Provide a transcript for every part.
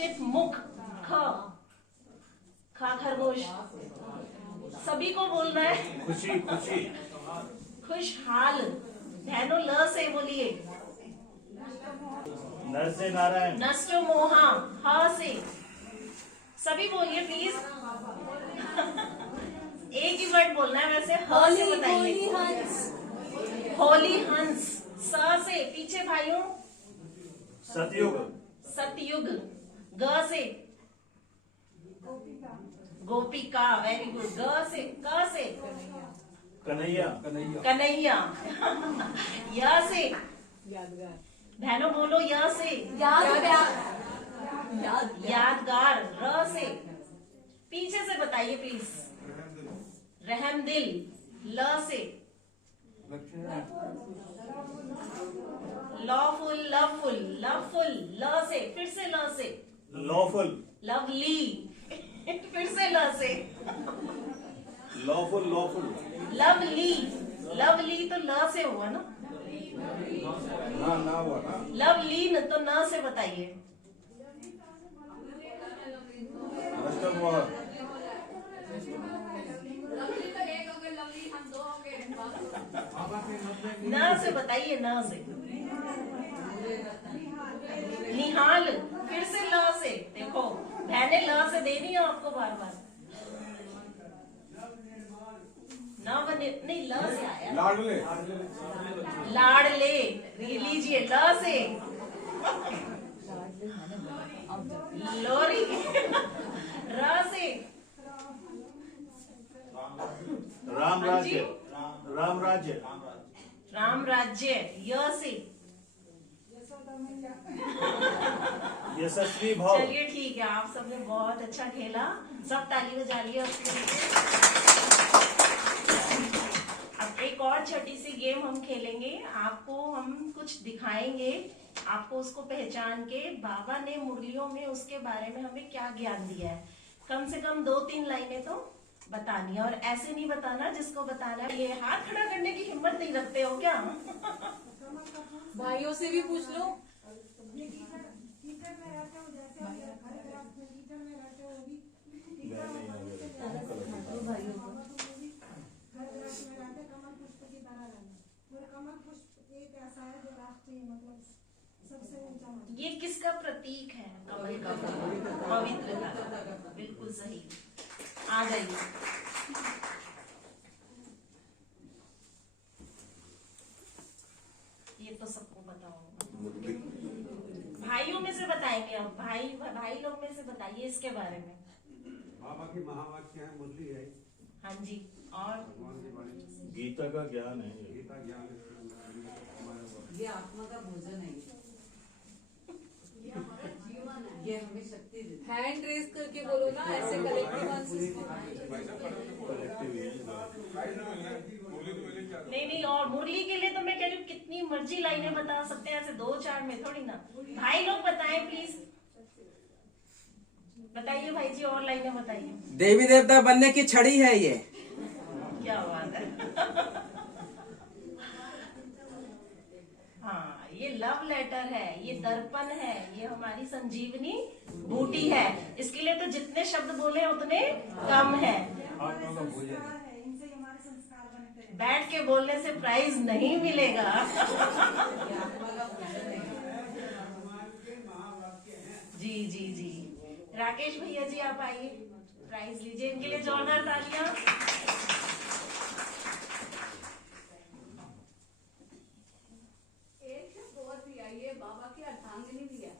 निश्चित मुख, ख, खा खरगोश, सभी को बोलना है। खुशी खुशी, खुशहाल, बहनों ल से बोलिए। नर से नारायण, नष्टो मोहा, ह से, सभी बोलिए प्लीज। एक ही वर्ड बोलना है वैसे, ह से बताइए। होली हंस, स से, पीछे भाइयों। सतयुग, सतयुग, ग से, गोपिका, वेरी गुड। ग से, क से, कन्हैया, कन्हैया। य से, बहनों बोलो य से, यादगार। र से, पीछे से बताइए प्लीज। रहमदिल। ल से, लॉफुल, लवफुल, लवफुल। ल से, फिर से ल से, लॉफुल, लवली। फिर से ल से, लॉफुल, लॉफुल, लवली। लवली तो ल से हुआ ना, ना हुआ ना। लवलीन तो न से बताइए। नष्टमोह, न से बताइए, न से। निहाल, फिर से ल से। देखो बहने ल से देनी है आपको बार बार। न बने नहीं, ल से आया। लाडले, लाडले, लीजिए ल से। लोरी। र से, राम राज्य, राम राज्य, राम राज्य। य से, यशस्वी भाव। चलिए ठीक है, आप सबने बहुत अच्छा खेला, सब ताली बजा लिया उसके लिए। अब एक और छोटी सी गेम हम खेलेंगे, आपको हम कुछ दिखाएंगे, आपको उसको पहचान के बाबा ने मुरलियों में उसके बारे में हमें क्या ज्ञान दिया है, कम से कम 2-3 लाइनें तो बतानी है। और ऐसे नहीं बताना, जिसको बताना है ये हाथ खड़ा करने की हिम्मत नहीं रखते हो क्या? भाइयों से भी पूछ लो। ये किसका प्रतीक है? कमल का, पवित्रता। बिल्कुल सही, आ जाइए। ये तो सबको पता होगा। भाइयों में से बताएंगे अब, भाई लोग में से बताइए इसके बारे में। बाबा की महावाक्य है, मुरली है। हाँ जी, और गीता का ज्ञान है, गीता ज्ञान है। ये आत्मा का भोजन है, ये हमारा जीवन है, ये हमें शक्ति देता है। हैंड रेस करके बोलो ना, ऐसे कलेक्टिव आंसर्स। नहीं, और मुरली के लिए तो मैं कह रही हूँ कितनी मर्जी लाइनें बता सकते हैं, ऐसे 2-4 में थोड़ी ना। भाई लोग बताएं प्लीज, बताइए भाई जी, और लाइनें बताइए। देवी देवता बनने की छड़ी है ये। क्या बात है। हाँ, ये लव लेटर है, ये दर्पण है, ये हमारी संजीवनी बूटी है। इसके लिए तो जितने शब्द बोले उतने कम है। बैठ के बोलने से प्राइज नहीं मिलेगा। ये आत्मा का भोजन है। जी। राकेश भैया जी आप आइए, प्राइज लीजिए, इनके लिए जोरदार तालियां। एक शब्द और दिया, ये बाबा की अर्धांगिनी दिया।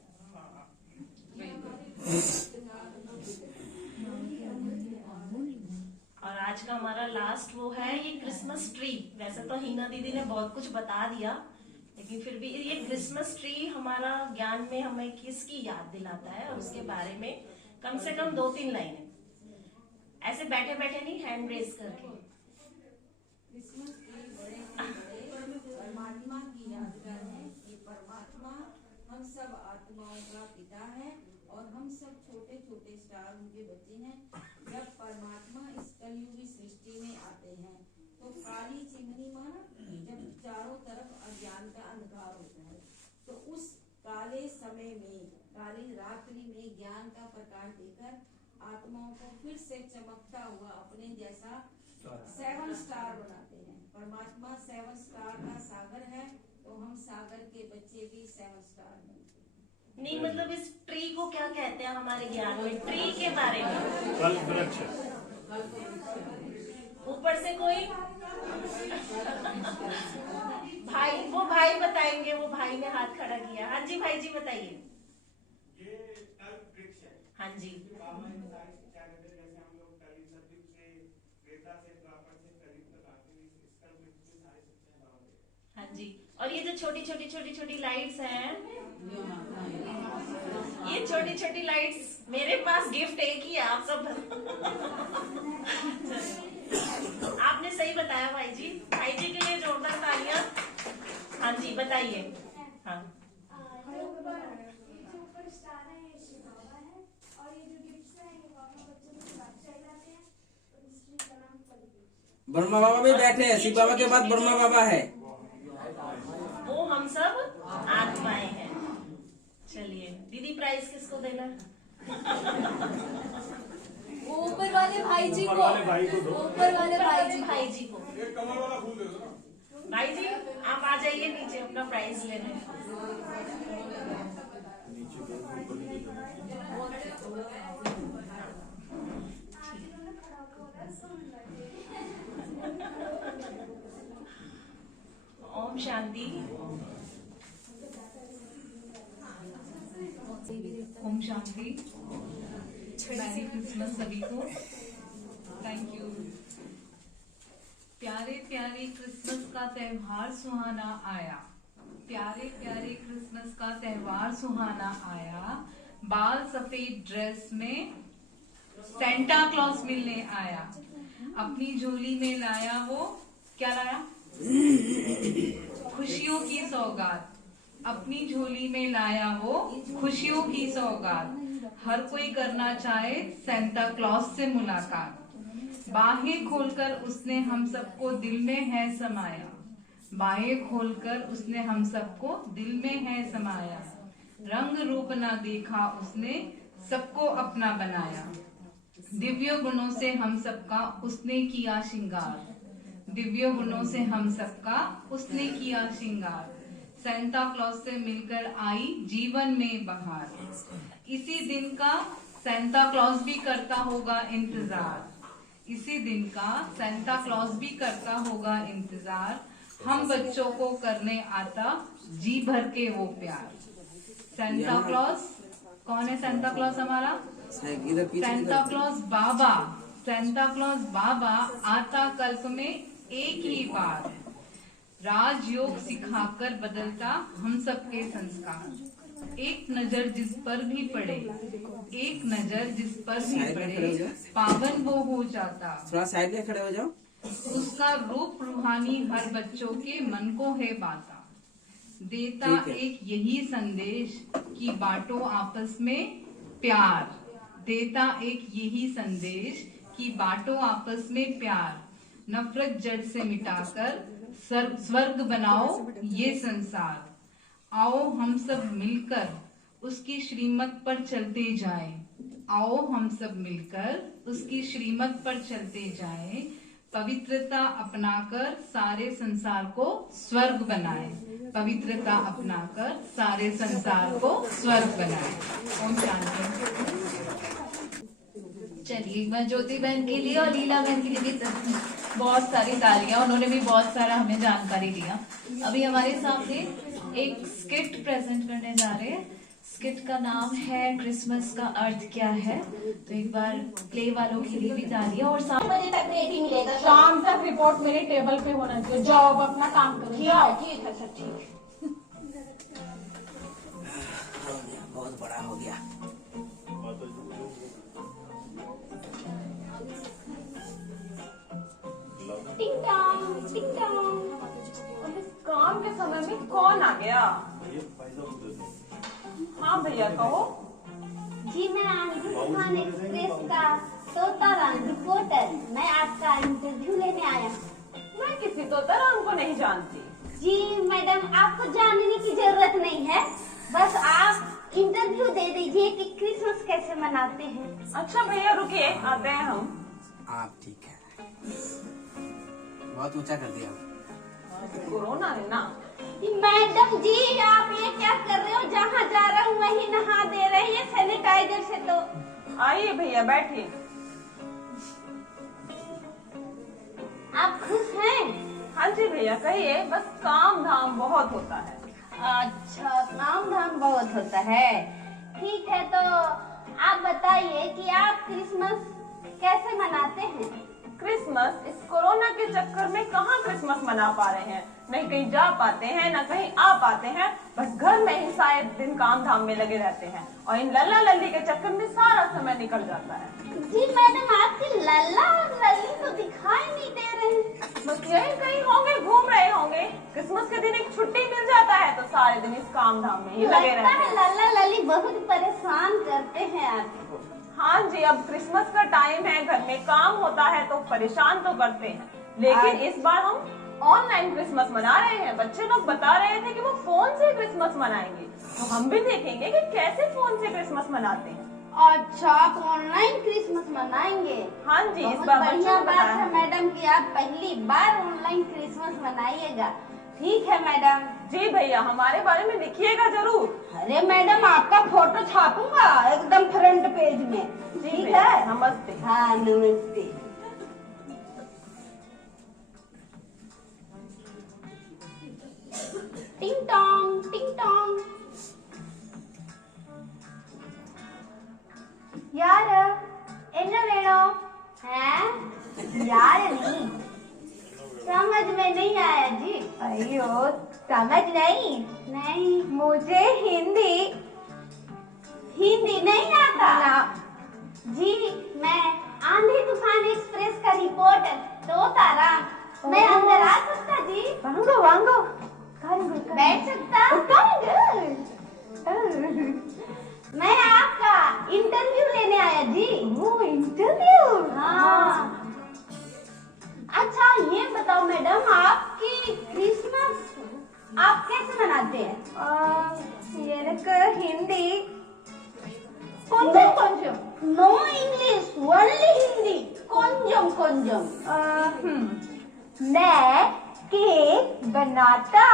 और आज का हमारा लास्ट वो है ये क्रिसमस ट्री। वैसे तो हीना दीदी ने बहुत कुछ बता दिया, लेकिन फिर भी ये क्रिसमस ट्री हमारा ज्ञान में हमें किसकी याद दिलाता है, और उसके बारे में कम से कम 2-3 लाइनें, ऐसे बैठे बैठे नहीं, हैंड रेस करके। क्रिसमस ट्री बड़े परमात्मा की यादगार है। ये परमात्मा हम सब आत्माओं का पिता है, और हम सब छोटे छोटे स्टार उनके बच्चे हैं। जब परमात्मा इस कलयुगी सृष्टि में आते हैं तो काली चिमनी माना, जब चारों तरफ अज्ञान का अंधकार होता है, तो उस काले समय में काली रात्रि में ज्ञान का प्रकाश देकर आत्माओं को फिर से चमकता हुआ अपने जैसा 7 स्टार बनाते हैं। परमात्मा 7 स्टार का सागर है, तो हम सागर के बच्चे भी 7 स्टार बनते हैं। नहीं मतलब इस ट्री को क्या कहते हैं हमारे ज्ञान में, ट्री के बारे में? कल्प वृक्ष। ऊपर से कोई भाई, वो भाई बताएंगे, वो भाई ने हाथ खड़ा किया। हाँ जी भाई जी बताइए। ये कल्प वृक्ष है। हाँ जी। बाबा इन सारी शिक्षा देते हैं, जैसे हम लोग कली सतयुग से त्रेता से द्वापर से कलयुग तक आते हैं, इस कल्प वृक्ष की सारी शिक्षाएं बाबा देते हैं। हाँ जी। और ये जो छोटी छोटी लाइट्स हैं, ये छोटी छोटी लाइट्स, मेरे पास गिफ्ट एक ही है, आप सब आपने सही बताया भाई जी। भाई जी के लिए जोरदार तालियां। हाँ जी बताइए। हाँ ये जो ऊपर स्टार है ये शिव बाबा है, और ये जो गिफ्ट्स है ये बाबा बच्चों को बादशाह लाते हैं, और इस ट्री का नाम कल्प वृक्ष है। ब्रह्मा बाबा भी बैठे हैं, शिव बाबा के बाद ब्रह्मा बाबा है। वो हम सब आत्माएं हैं। चलिए दीदी, प्राइस किसको देना है? वो ऊपर वाले भाई जी को, ऊपर वाले भाई को दो। ऊपर वाले भाई जी भाई जी को। भाई जी आप आ जाइए नीचे अपना प्राइज लेने। नीचे दो, ऊपर नीचे दो। ओम शांति। ओम शांति। मैरी क्रिसमस सभी को। Thank you. प्यारे प्यारे क्रिसमस का त्योहार सुहाना आया, प्यारे प्यारे क्रिसमस का त्योहार सुहाना आया। बाल सफेद ड्रेस में सेंटा क्लॉज मिलने आया, अपनी झोली में लाया वो, क्या लाया? खुशियों की सौगात। अपनी झोली में लाया वो खुशियों की सौगात। हर कोई करना चाहे सेंटा क्लॉज से मुलाकात। बाहें खोलकर उसने हम सबको दिल में है समाया, बाहें खोलकर उसने हम सबको दिल में है समाया। रंग रूप ना देखा उसने, सबको अपना बनाया। दिव्य गुणों से हम सबका उसने किया श्रृंगार, दिव्य गुणों से हम सबका उसने किया श्रृंगार। सेंटा क्लॉज से मिलकर आई जीवन में बहार। इसी दिन का सेंटा क्लॉज भी करता होगा इंतजार, इसी दिन का सेंटा क्लॉज भी करता होगा इंतजार। हम बच्चों को करने आता जी भर के वो प्यार। सेंटा क्लॉज कौन है? सेंटा क्लॉज हमारा सेंटा क्लॉज बाबा। सेंटा क्लॉज बाबा आता कल्प में एक ही बार, राजयोग सिखाकर बदलता हम सबके संस्कार। एक नजर जिस पर भी पड़े, एक नजर जिस पर भी पड़े, पावन वो हो जाता। थोड़ा साइड में खड़े हो जाओ। उसका रूप रूहानी हर बच्चों के मन को है बाता। देता एक यही संदेश कि बांटो आपस में प्यार। देता एक यही संदेश कि बांटो आपस में प्यार। नफरत जड़ से मिटाकर स्वर्ग बनाओ ये संसार। आओ हम सब मिलकर उसकी श्रीमत पर चलते जाएं। आओ हम सब मिलकर उसकी श्रीमत पर चलते जाएं। पवित्रता अपनाकर सारे संसार को स्वर्ग बनाएं। पवित्रता अपनाकर सारे संसार को स्वर्ग बनाएं। ओम शांति। चलिए मैं ज्योति बहन के लिए और लीला बहन के लिए भी बहुत सारी तालियां, उन्होंने भी बहुत सारा हमें जानकारी दिया। अभी हमारे सामने एक स्किट प्रेजेंट करने जा रहे हैं। स्किट का नाम है क्रिसमस का अर्थ क्या है। तो एक बार प्ले वालों के लिए भी तालियां। और 7 बजे तक रेडी मिलेगा, शाम तक रिपोर्ट मेरे टेबल पे होना चाहिए। जाओ अब अपना काम करो। ठीक है सर, ठीक है। बहुत बड़ा हो गया। टिंग टॉन्ग, टिंग टॉन्ग। और इस काम के समय में कौन आ गया? हाँ भैया कहो। जी मैं हिंदुस्तान एक्सप्रेस का तोता राम रिपोर्टर, मैं आपका इंटरव्यू लेने आया हूँ। मैं किसी तोता राम को नहीं जानती। जी मैडम, आपको जानने की जरूरत नहीं है, बस आप इंटरव्यू दे दीजिए कि क्रिसमस कैसे मनाते हैं। अच्छा भैया रुकिए, आते हैं हम। आप ठीक है, बहुत ऊंचा कर दिया। कोरोना है ना। मैडम जी आप ये क्या कर रहे हो? जहाँ जा रहा हूँ वहीं नहा दे रहे हैं सैनिटाइजर से। तो आइए भैया बैठिए। आप खुश हैं? हाँ जी भैया कहिए, बस काम धाम बहुत होता है। अच्छा काम धाम बहुत होता है, ठीक है। तो आप बताइए कि आप क्रिसमस कैसे मनाते हैं? क्रिसमस इस कोरोना के चक्कर में कहाँ क्रिसमस मना पा रहे हैं, नहीं कहीं जा पाते हैं ना कहीं आ पाते हैं, बस घर में ही सारे दिन काम धाम में लगे रहते हैं और इन लल्ला लल्ली के चक्कर में सारा समय निकल जाता है। जी मैडम आपके लल्ला और लल्ली तो दिखाई नहीं दे रहे। बस यही कहीं होंगे, घूम रहे होंगे। क्रिसमस के दिन एक छुट्टी मिल जाता है तो सारे दिन इस काम धाम में ही लगे लगता रहते है हैं। लल्ला लल्ली बहुत परेशान करते हैं आपको। हाँ जी, अब क्रिसमस का टाइम है, घर में काम होता है तो परेशान तो करते हैं, लेकिन इस बार हम ऑनलाइन क्रिसमस मना रहे हैं। बच्चे लोग बता रहे थे कि वो फोन से क्रिसमस मनाएंगे, तो हम भी देखेंगे कि कैसे फोन से क्रिसमस मनाते हैं। अच्छा आप ऑनलाइन क्रिसमस मनाएंगे? हाँ जी, इस बहुत बार बढ़िया बच्चों को बात बताया है है। मैडम कि आप पहली बार ऑनलाइन क्रिसमस मनाइएगा। ठीक है मैडम। जी भैया हमारे बारे में लिखिएगा जरूर। अरे मैडम आपका फोटो छापूंगा एकदम फ्रंट पेज में। जी ठीक भैया, है। नमस्ते। हाँ नमस्ते। टिंग टोंग टिंग टोंग। ಯಾರ ಎನ್ನ ವೇಣೋ हैं? यार नहीं समझ में नहीं आया जी। अयो समझ नहीं। नहीं मुझे हिंदी हिंदी नहीं आता ना। जी। मैं आंधी तूफान एक्सप्रेस का रिपोर्टर तो तारा, मैं अंदर आ सकता जी? वांगो वांगो बैठ सकता? मैं आपका इंटरव्यू लेने आया जी। वो इंटरव्यू। हाँ। अच्छा ये बताओ मैडम आपकी क्रिसमस आप कैसे मनाते हैं? எனக்கு हिंदी కొంచెం కొంచెం नो इंग्लिश ओनली हिंदी కొంచెం కొంచెం मैं केक बनाता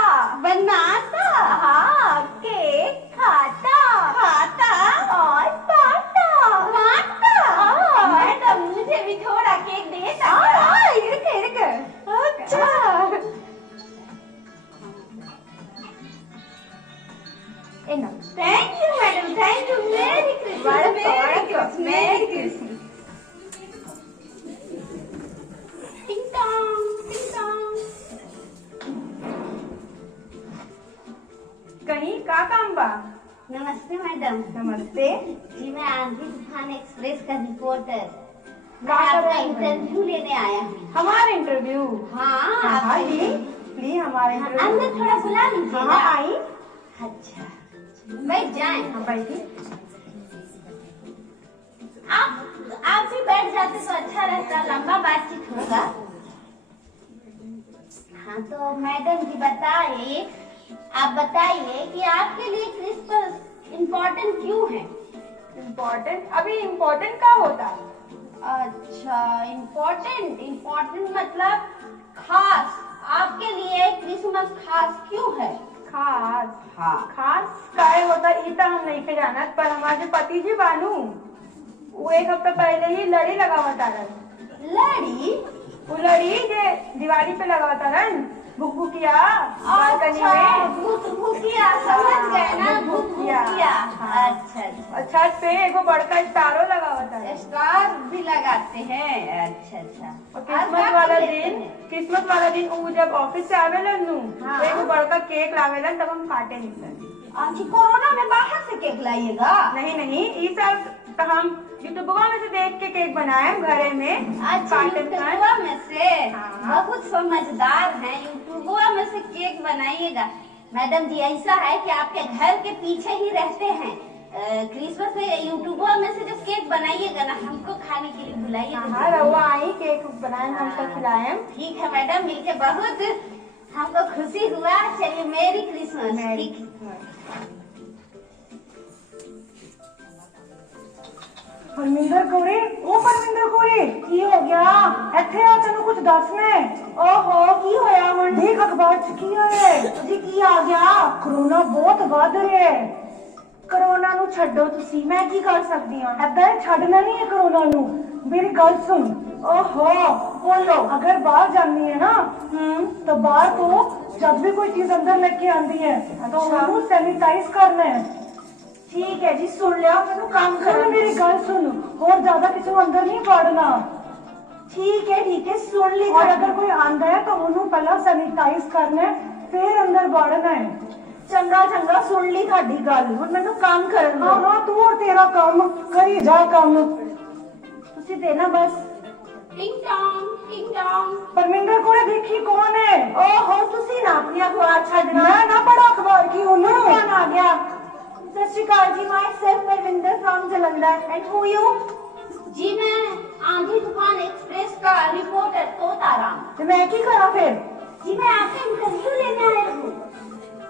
बनाता हाँ केक खाता खाता और बांटा बांटता हाँ। मैडम मुझे भी थोड़ा केक दे सकते हाँ इरुक इरुक अच्छा। என்ன thank you madam thank you मेरी क्रिसमस मेरी क्रिसमस मेरी क्रिसमस। टिंग टोंग टिंग टोंग। कहीं का काम बा? नमस्ते मैडम। नमस्ते। जी मैं आंधी तूफान एक्सप्रेस का रिपोर्टर, मैं क्या कर आपका रहे हैं? इंटरव्यू लेने आया हूँ। हमारा इंटरव्यू? हाँ हाँ आप प्लीज हमारा इंटरव्यू। अंदर थोड़ा बुला लीजिए हाँ आई। अच्छा बैठ जाएं। हाँ बैठी। आप भी बैठ जाते तो अच्छा रहता, लंबा बातचीत होगा। हाँ तो मैडम जी बताइए, आप बताइए कि आपके लिए क्रिसमस इम्पोर्टेंट क्यों है? इम्पोर्टेंट अभी इम्पोर्टेंट क्या होता है? अच्छा इम्पोर्टेंट इम्पोर्टेंट मतलब खास। आपके लिए क्रिसमस खास क्यों है? खास हाँ खास काय होता ई तो हम नहीं के जानत, पर हमारे जो पति जी बानू वो एक हफ्ता पहले ही लड़ी लगावता रहे। लड़ी? वो लड़ी जे दिवाली पे लगावता रहे भुकभुकिया बालकनी में। भूखिया समझ गए ना, भुकभुकिया। भूखिया। हाँ। अच्छा अच्छा। और छत पे एगो बड़का स्टारो लगावता है। स्टार भी लगाते हैं? अच्छा अच्छा। और क्रिसमस वाला दिन वो जब ऑफिस से आवेलन नु हाँ। एगो बड़का केक लावेलन तब हम काटे निकलन। अच्छा कोरोना में बाहर से केक लाइएगा? नहीं इस साल तो हम यूट्यूबवा में से देख के केक बनाए घरे में। अच्छा यूट्यूबवा में से? हाँ। बहुत समझदार हैं, यूट्यूबवा में से केक बनाइएगा। मैडम जी ऐसा है कि आपके घर के पीछे ही रहते हैं, क्रिसमस में यूट्यूबवा में से जो केक बनाइएगा ना हमको खाने के लिए बुलाइएगा। हाँ रहुआ आई केक बनाए हमको खिलाए। ठीक है मैडम, मिलके बहुत हमको खुशी हुआ। चलिए मेरी क्रिसमस। ठीक ਪਰਮਿੰਦਰ ਕੋਰੇ, ਉਹ ਪਰਮਿੰਦਰ ਕੋਰੇ ਕੀ ਹੋ ਗਿਆ? ਇੱਥੇ ਆ, ਤੈਨੂੰ ਕੁਝ ਦੱਸਣਾ ਹੈ। ਓਹੋ ਕੀ ਹੋਇਆ ਹੁਣ? ਦੇਖ ਅਖਬਾਰ 'ਚ ਕੀ ਆਇਆ ਹੈ। ਤੁਸੀਂ ਕੀ ਆ ਗਿਆ? ਕਰੋਨਾ ਬਹੁਤ ਵੱਧ ਰਿਹਾ ਹੈ। ਕਰੋਨਾ ਨੂੰ ਛੱਡੋ ਤੁਸੀਂ, ਮੈਂ ਕੀ ਕਰ ਸਕਦੀ ਹਾਂ? ਏਦਾਂ ਛੱਡਣਾ ਨਹੀਂ ਹੈ ਕਰੋਨਾ ਨੂੰ। ਮੇਰੀ ਗੱਲ ਸੁਣ। ओहो बोलो, अगर बाहर जानी है ना तो बाहर तो जब भी कोई चीज अंदर लेके आती है तो उसको सैनिटाइज करना है। ठीक है जी, सुन लिया, मैंने काम करना। मेरी गल सुन, और ज्यादा किसी को अंदर नहीं पड़ना। ठीक है, सुन ली। और अगर कोई आंदा है तो उन्होंने पहला सैनिटाइज करना है, फिर अंदर बढ़ना है। चंगा चंगा, सुन ली थाडी गल, हुण मैनू काम करन दो। हाँ तू और तेरा काम करी जा, काम तुसी देना बस। टिंग टोंग। परमिंदर कोरे देखी कौन है? ओहो तुसी ना अपनी अखबार छड्डना। मैं ना पढ़ा अखबार की हुन। कौन आ गया? Sat Shri Akal ji, myself Parminder from Jalandhar. And who you? जी मैं आंधी तूफान एक्सप्रेस का रिपोर्टर तोताराम। तो मैं की करा फिर? जी मैं आपका इंटरव्यू लेने आई हूँ।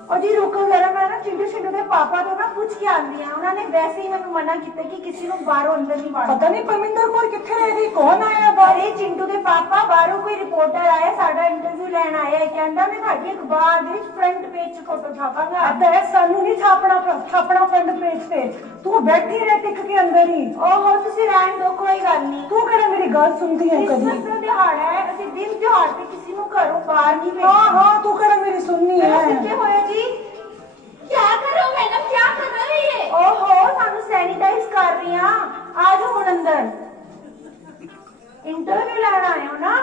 और जी रुको जरा, मैं ना चिंटू शिंटू के पापा तो ना पूछ के आंदी है। उन्होंने वैसे ही मैंने मना किया कि किसी को बाहरों अंदर नहीं बाहर। पता नहीं परमिंदर कौर किथे रह गई, कौन आया बाहर? अरे चिंटू के पापा बाहरों कोई रिपोर्टर आया, साडा इंटरव्यू लेना आया है। कहंदा मैं ਤੁਹਾਡੀ अखबार ਦੇ फ्रंट पेज फोटो छापांगा। अदा है सानू नहीं छापना फ्रंट पेज पे। तू बैठी रह टिक के अंदर ही। ओहो ਤੁਸੀਂ ਰਹਿਣ ਦੋ, ਕੋਈ ਗੱਲ ਨਹੀਂ। ਤੂੰ ਕਿਹੜਾ ਮੇਰੀ ਗੱਲ ਸੁਣਦੀ ਹੈ ਕਦੀ? ਕ੍ਰਿਸਮਸ ਦਾ ਦਿਹਾੜਾ ਹੈ, ਅਸੀਂ ਦਿਨ ਦਿਹਾੜ ਤੇ ਕਿਸੇ ਨੂੰ ਘਰੋਂ ਬਾਹਰ ਨਹੀਂ ਭੇਜਦੇ। ਹਾਂ ਤੂੰ ਕਿਹੜਾ ਮੇਰੀ ਸੁਣਨੀ ਹੈ? ਕਿੱਥੇ ਹੋਇਆ ਜੀ? क्या कर रहे हो मैडम, क्या कर रहे हो ये? ओहो सानू सैनिटाइज कर रही हैं। आ जाओ हुण अंदर, इंटरव्यू लेना आए हो ना?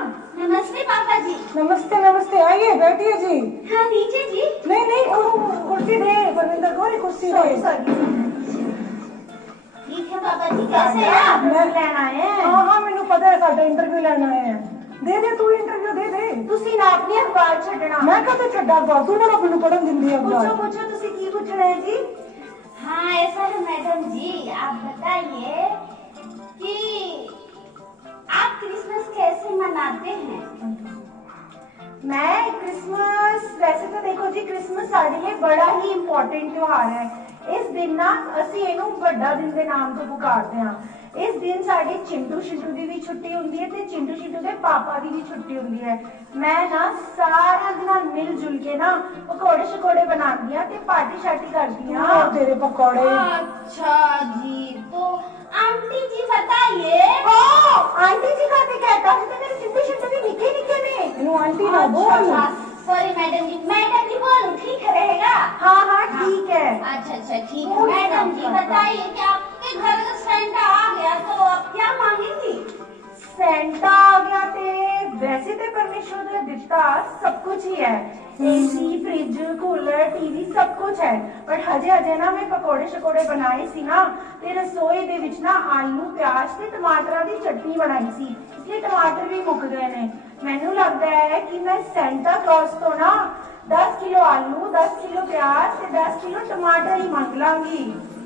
नमस्ते पापा जी। नमस्ते, आइए बैठिए जी। हाँ नीचे जी। नहीं कुर्सी दे परमिंदर कौर, कुर्सी दे। ठीक है पापा जी, कैसे हैं आप? मैं लेना आए हैं। हाँ मैनू पता है, साडा इंटरव्यू लेना आए हैं। दे तू इंटरव्यू दे। ਤੁਸੀਂ ਨਾ ਆਪਣੀ ਅਖਬਾਰ ਛੱਡਣਾ। ਮੈਂ ਕਦੇ ਛੱਡਾ ਅਖਬਾਰ? ਤੂੰ ਬੜਾ ਮੈਨੂੰ ਪੜਨ ਦਿੰਦੀ ਹੈ ਅਖਬਾਰ। पूछो ਤੁਸੀਂ ਕੀ ਪੁੱਛਣਾ ਹੈ ਜੀ? हाँ ऐसा है मैडम जी, आप बताइए कि आप क्रिसमस कैसे मनाते हैं? मैं क्रिसमस, वैसे तो देखो जी क्रिसमस साडे लिए बड़ा ही इंपॉर्टेंट त्योहार है। इस दिन ना ਅਸੀਂ ਇਹਨੂੰ ਵੱਡਾ ਦਿਨ ਦੇ ਨਾਮ ਤੋਂ ਪੁਕਾਰਦੇ ਹਾਂ। इस दिन साडी चिंटू शिंटू की भी छुट्टी होती है, चिंटू शिंटू के पापा की भी छुट्टी होती है। मैं ना सारा दिन मिल जुल के ना पकौड़े शकौड़े बनाती हूँ, पार्टी शार्टी करती हूँ। तेरे पकौड़े? अच्छा जी, तो आंटी जी बताइए। आंटी जी का कहता है, मेरे चिंटू शिंटू भी निके निके ने। आंटी ना बोल। सॉरी मैडम जी बोलो, ठीक रहेगा? हाँ ठीक है। अच्छा ठीक है। मैडम जी बताइए कि आपके घर का सेंटा आ गया तो आप क्या मांगेंगी? सेंटा आ गया ते वैसे तो परमेश्वर ने दिता सब कुछ ही है, एसी फ्रिज कूलर टीवी सब कुछ है। पर हजे ना मैं पकौड़े शकौड़े बनाए सी ना, ते रसोई दे विच ना आलू प्याज ते टमाटरां दी चटनी बनाई सी, इसलिए टमाटर भी मुक गए ने। मैनू लगता है कि मैं सेंटा क्लॉज तो ना 10 किलो आलू 10 किलो प्याज ते 10 किलो टमाटर ही मंग लांगी।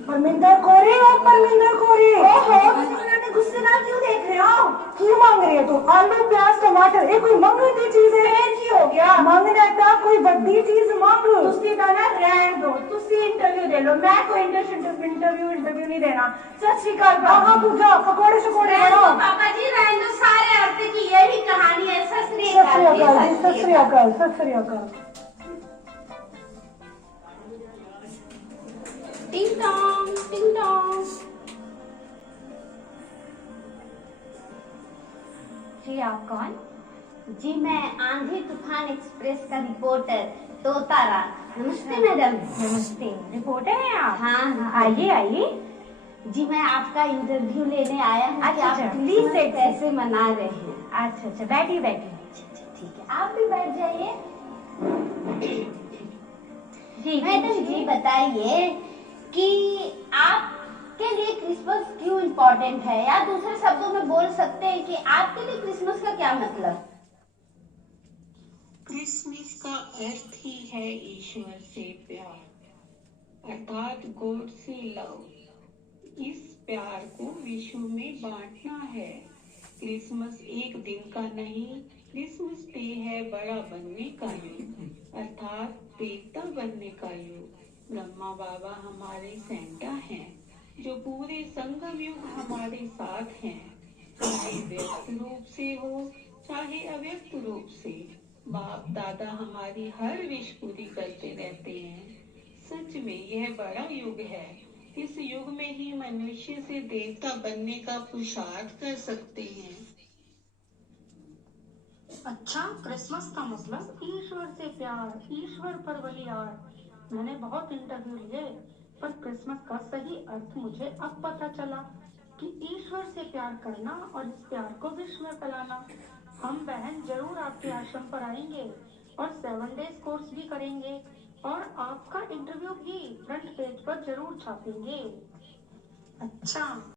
परमिंदर कौरी, परमिंदर कौरी। ओहो तुम गुस्से ना क्यों देख रहे हो? क्यों मांग रही है तू? आलू प्याज टमाटर ये कोई मंगने की चीज है? फिर की हो गया? मांगना था कोई बड़ी चीज मांग। तुसी तो ना रहन दो, तुसी इंटरव्यू दे लो, मैं कोई इंटरव्यू नहीं देना। सत श्री अकाल। हाँ तू जा पकौड़े शकौड़े बनाओ। पापा जी रहने दो, सारे औरतें की यही कहानी है। सत श्री अकाल। टिंग टोंग। जी आप कौन? जी मैं आंधी तूफान एक्सप्रेस का रिपोर्टर तोताराम। नमस्ते मैडम। नमस्ते, रिपोर्टर हैं आप? हाँ आइए। जी मैं आपका इंटरव्यू लेने आया हूँ कि आप प्लीज क्रिसमस कैसे मना रहे हैं? अच्छा बैठिए। ठीक है, आप भी बैठ जाइए। जी मैडम जी बताइए कि आपके लिए क्रिसमस क्यों इम्पोर्टेंट है, या दूसरे शब्दों में बोल सकते हैं कि आपके लिए क्रिसमस का क्या मतलब? क्रिसमस का अर्थ ही है ईश्वर से प्यार, अर्थात गॉड से लव। इस प्यार को विश्व में बांटना है। क्रिसमस एक दिन का नहीं, क्रिसमस डे है बड़ा बनने का युग, अर्थात देवता बनने का युग। ब्रह्मा बाबा हमारे सेंटा हैं, जो पूरे संगम युग हमारे साथ हैं, चाहे व्यक्त रूप से हो चाहे अव्यक्त रूप से। बाप दादा हमारी हर विश पूरी करते रहते हैं। सच में यह बड़ा युग है। इस युग में ही मनुष्य से देवता बनने का पुरुषार्थ कर सकते हैं। अच्छा, क्रिसमस का मतलब ईश्वर से प्यार, ईश्वर पर बलियार। मैंने बहुत इंटरव्यू लिए, पर क्रिसमस का सही अर्थ मुझे अब पता चला कि ईश्वर से प्यार करना और इस प्यार को विश्व में फैलाना। हम बहन जरूर आपके आश्रम पर आएंगे और 7 डेज कोर्स भी करेंगे और आपका इंटरव्यू भी फ्रंट पेज पर जरूर छापेंगे। अच्छा।